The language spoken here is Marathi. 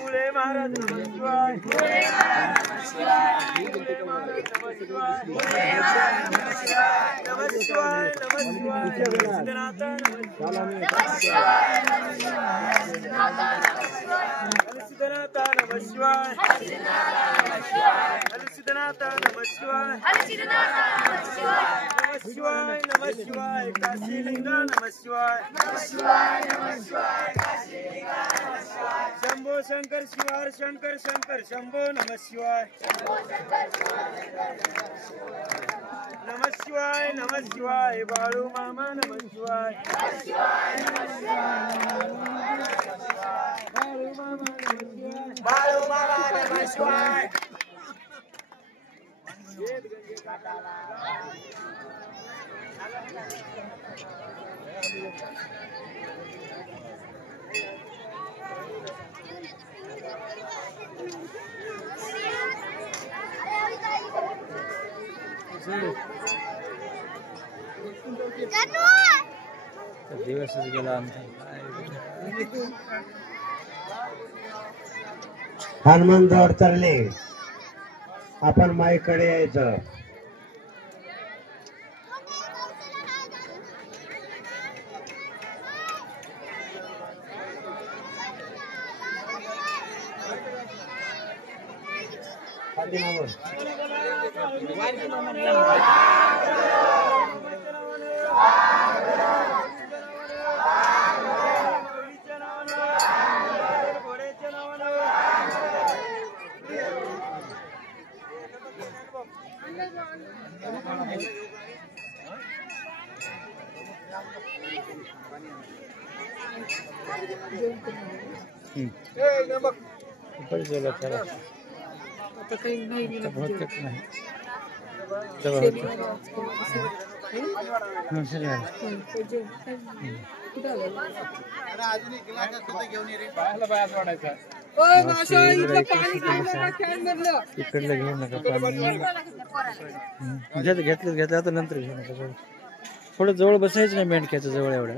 मुळे महाराज नमः शिवाय. मुळे महाराज नमः शिवाय. नमः शिवाय. नमः शिवाय. सिद्धनाथ नमः शिवाय. सिद्धनाथ नमः शिवाय. सिद्धनाथ नमः शिवाय. नमः शिवाय. नमः शिवाय. काशीलिंगा नमः शिवाय. शंभो शंकर शिवार शंकर शंकर शंभो नमः शिवाय. नमः शिवाय. नमः शिवाय. बाळू मामा नमः शिवाय. बाळू मामा नमः शिवाय. दिवस गेला हनुमान जवळ चालले. आपण माईकडे यायचं. इकडलं घेऊ नका घेतलं आता नंतर घेऊ नका. थोडं जवळ बसायचं नाही मेंढक्याच्या जवळ एवढ्या.